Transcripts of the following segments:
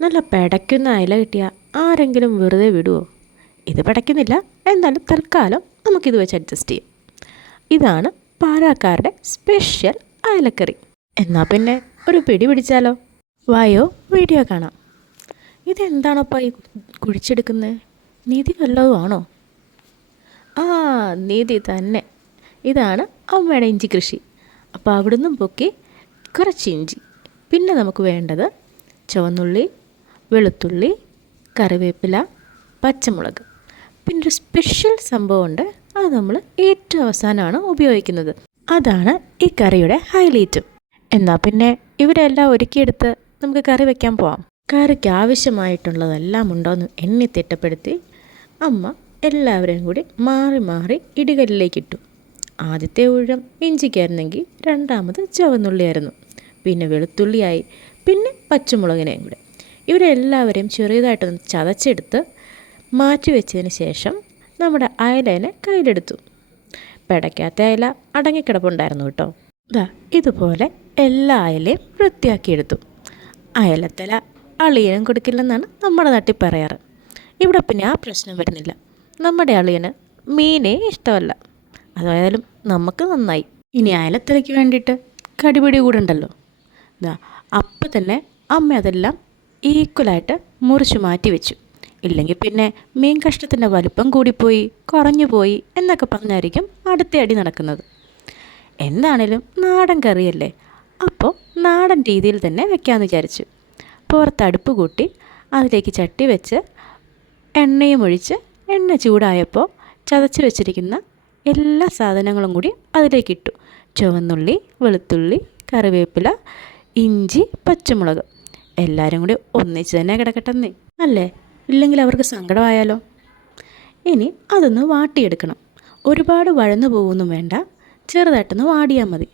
നല്ല പിടയ്ക്കുന്ന അയല കിട്ടിയ ആരെങ്കിലും വെറുതെ വിടുമോ ഇത് പിടയ്ക്കുന്നില്ല. എന്നാലും തൽക്കാലം നമുക്കിത് വെച്ച് അഡ്ജസ്റ്റ് ചെയ്യാം. ഇതാണ് പാലാക്കാരുടെ സ്പെഷ്യൽ അയലക്കറി. എന്നാൽ പിന്നെ ഒരു പിടി പിടിച്ചാലോ? വായോ വീഡിയോ കാണാം. ഇതെന്താണപ്പാ ഈ കുഴിച്ചെടുക്കുന്നത് നിധി വല്ലതും ആണോ? ആ നിധി തന്നെ. ഇതാണ് അമ്മയുടെ ഇഞ്ചി കൃഷി. അപ്പോൾ അവിടുന്ന് പൊക്കി കുറച്ച് ഇഞ്ചി. പിന്നെ നമുക്ക് വേണ്ടത് ചുവന്നുള്ളി വെളുത്തുള്ളി കറിവേപ്പില പച്ചമുളക്. പിന്നെ ഒരു സ്പെഷ്യൽ സംഭവമുണ്ട്. അത് നമ്മൾ ഏറ്റവും അവസാനമാണ് ഉപയോഗിക്കുന്നത്. അതാണ് ഈ കറിയുടെ ഹൈലൈറ്റ് എന്നാൽ പിന്നെ ഇവരെല്ലാം ഒരുക്കിയെടുത്ത് നമുക്ക് കറി വെക്കാൻ പോവാം. കറിക്ക് ആവശ്യമായിട്ടുള്ളതെല്ലാം ഉണ്ടോയെന്ന് എണ്ണി തിട്ടപ്പെടുത്തി അമ്മ എല്ലാവരെയും കൂടി മാറി മാറി ഇടികല്ലിലേക്ക് ഇട്ടു. ആദ്യത്തെ ഊഴം ഇഞ്ചിക്കായിരുന്നെങ്കിൽ രണ്ടാമത് ചുവന്നുള്ളിയായിരുന്നു. പിന്നെ വെളുത്തുള്ളിയായി. പിന്നെ പച്ചമുളകിനെയും കൂടെ. ഇവരെല്ലാവരെയും ചെറിയതായിട്ടൊന്ന് ചതച്ചെടുത്ത് മാറ്റി വെച്ചതിന് ശേഷം നമ്മുടെ അയലേനെ കയ്യിലെടുത്തു. പിടയ്ക്കാത്ത അയല അടങ്ങിക്കിടപ്പുണ്ടായിരുന്നു കേട്ടോ. ഇതാ ഇതുപോലെ എല്ലാ അയലയും വൃത്തിയാക്കിയെടുത്തു. അയലത്തല അളിയനും കൊടുക്കില്ലെന്നാണ് നമ്മുടെ നാട്ടിൽ പറയാറ്. ഇവിടെ പിന്നെ ആ പ്രശ്നം വരുന്നില്ല. നമ്മുടെ അളിയന് മീനേ ഇഷ്ടമല്ല. അതായാലും നമുക്ക് നന്നായി. ഇനി അയലത്തലയ്ക്ക് വേണ്ടിയിട്ട് കടിപിടി കൂടണ്ടല്ലോ. ഇതാ അപ്പം തന്നെ അമ്മ അതെല്ലാം ഈക്വലായിട്ട് മുറിച്ച് മാറ്റി വെച്ചു. ഇല്ലെങ്കിൽ പിന്നെ മീൻ കഷ്ടത്തിന്റെ വലുപ്പം കൂടിപ്പോയി കുറഞ്ഞു പോയി എന്നൊക്കെ പറഞ്ഞായിരിക്കും അടുത്ത അടി നടക്കുന്നത്. എന്താണേലും നാടൻ കറിയല്ലേ? അപ്പോൾ നാടൻ രീതിയിൽ തന്നെ വെക്കാമെന്ന് വിചാരിച്ചു. പുറത്ത് അടുപ്പ് കൂട്ടി അതിലേക്ക് ചട്ടി വെച്ച് എണ്ണയും ഒഴിച്ച് എണ്ണ ചൂടായപ്പോൾ ചതച്ച് വെച്ചിരിക്കുന്ന എല്ലാ സാധനങ്ങളും കൂടി അതിലേക്ക് ഇട്ടു ചുവന്നുള്ളി വെളുത്തുള്ളി കറിവേപ്പില ഇഞ്ചി പച്ചമുളക്. എല്ലാവരും കൂടി ഒന്നിച്ച് തന്നെ കിടക്കട്ടെന്ന്. അല്ലേ? ഇല്ലെങ്കിൽ അവർക്ക് സങ്കടമായാലോ? ഇനി അതൊന്ന് വാട്ടിയെടുക്കണം. ഒരുപാട് വഴന്നു പോകുന്നു വേണ്ട. ചെറുതായിട്ടൊന്ന് വാടിയാൽ മതി.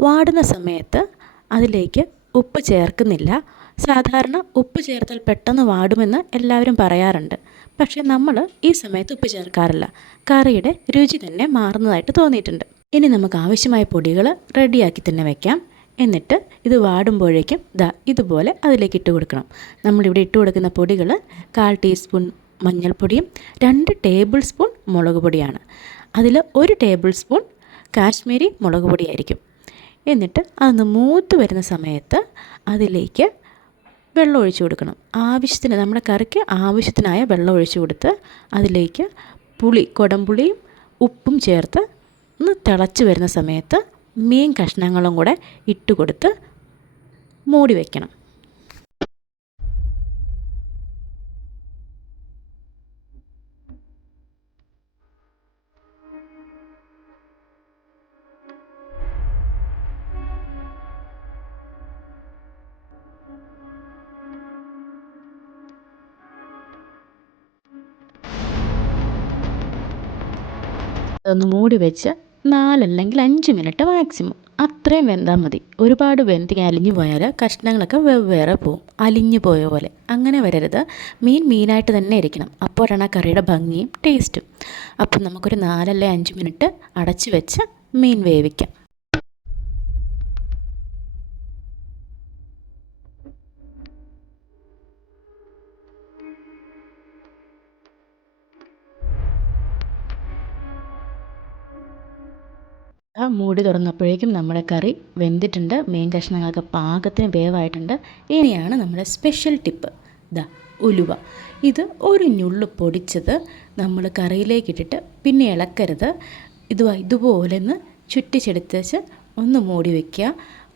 വാടുന്ന സമയത്ത് അതിലേക്ക് ഉപ്പ് ചേർക്കുന്നില്ല. സാധാരണ ഉപ്പ് ചേർത്താൽ പെട്ടെന്ന് വാടുമെന്ന് എല്ലാവരും പറയാറുണ്ട്. പക്ഷേ നമ്മൾ ഈ സമയത്ത് ഉപ്പ് ചേർക്കാറില്ല. കറിയുടെ രുചി തന്നെ മാറുന്നതായിട്ട് തോന്നിയിട്ടുണ്ട്. ഇനി നമുക്ക് ആവശ്യമായ പൊടികൾ റെഡിയാക്കി തന്നെ വെക്കാം. എന്നിട്ട് ഇത് വാടുമ്പോഴേക്കും ദാ ഇതുപോലെ അതിലേക്ക് ഇട്ട് കൊടുക്കണം. നമ്മളിവിടെ ഇട്ട് കൊടുക്കുന്ന പൊടികൾ കാൽ ടീസ്പൂൺ മഞ്ഞൾപ്പൊടിയും രണ്ട് ടേബിൾ സ്പൂൺ മുളക് പൊടിയാണ്. അതിൽ ഒരു ടേബിൾ സ്പൂൺ കാശ്മീരി മുളക് പൊടിയായിരിക്കും. എന്നിട്ട് അതൊന്ന് മൂത്ത് വരുന്ന സമയത്ത് അതിലേക്ക് വെള്ളം ഒഴിച്ചു കൊടുക്കണം. ആവശ്യത്തിന് നമ്മുടെ കറിക്ക് ആവശ്യത്തിനായ വെള്ളം ഒഴിച്ചു കൊടുത്ത് അതിലേക്ക് പുളി കുടംപുളിയും ഉപ്പും ചേർത്ത് ഒന്ന് തിളച്ച് വരുന്ന സമയത്ത് മീൻ കഷ്ണങ്ങളും കൂടെ ഇട്ട് കൊടുത്ത് മൂടി വയ്ക്കണം ഒന്ന് മൂടി വെച്ച് നാലല്ലെങ്കിൽ അഞ്ച് മിനിറ്റ് മാക്സിമം. അത്രയും വെന്താൽ മതി. ഒരുപാട് വെന്തി അലിഞ്ഞു പോയാൽ കഷ്ണങ്ങളൊക്കെ വെവ്വേറെ പോവും. അലിഞ്ഞു പോയ പോലെ. അങ്ങനെ വരരുത്. മീൻ മീനായിട്ട് തന്നെ ഇരിക്കണം. അപ്പോഴാണ് ആ കറിയുടെ ഭംഗിയും ടേസ്റ്റും. അപ്പം നമുക്കൊരു നാലല്ലേ അഞ്ച് മിനിറ്റ് അടച്ചു വെച്ച് മീൻ വേവിക്കാം. ആ മൂടി തുറന്നപ്പോഴേക്കും നമ്മുടെ കറി വെന്തിട്ടുണ്ട്. മീൻ കഷ്ണങ്ങളൊക്കെ പാകത്തിന് വേവായിട്ടുണ്ട്. ഇനിയാണ് നമ്മുടെ സ്പെഷ്യൽ ടിപ്പ് ദ ഉലുവ. ഇത് ഒരു ഞുള്ളു പൊടിച്ചത് നമ്മൾ കറിയിലേക്ക് ഇട്ടിട്ട് പിന്നെ ഇളക്കരുത്. ഇത് ഇതുപോലെ ഒന്ന് ചുറ്റിച്ചെടുത്തേച്ച് ഒന്ന് മൂടി വയ്ക്കുക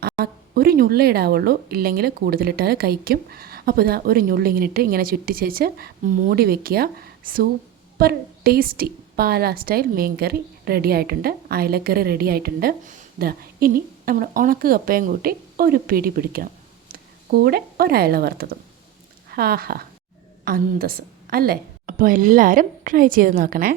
ആ ഒരു ഞുള്ള ഇടാവുള്ളൂ. ഇല്ലെങ്കിൽ കൂടുതലിട്ടാൽ കഴിക്കും. അപ്പോൾ ഇതാ ഒരു ഞുള്ളി ഇങ്ങനെ ഇട്ട് ഇങ്ങനെ ചുറ്റിച്ചേച്ച് മൂടി വയ്ക്കുക സൂപ്പർ ടേസ്റ്റി പാലാ സ്റ്റൈൽ മീൻ കറി. റെഡി ആയിട്ടുണ്ട് അയലക്കറി റെഡി ആയിട്ടുണ്ട് ഇതാ ഇനി നമ്മൾ ഉണക്ക് കപ്പയും കൂട്ടി ഒരു പിടി പിടിക്കണം. കൂടെ ഒരയല വറുത്തതും. ഹാ ഹാ. അന്തസ് അല്ലേ? അപ്പോൾ എല്ലാവരും ട്രൈ ചെയ്ത് നോക്കണേ.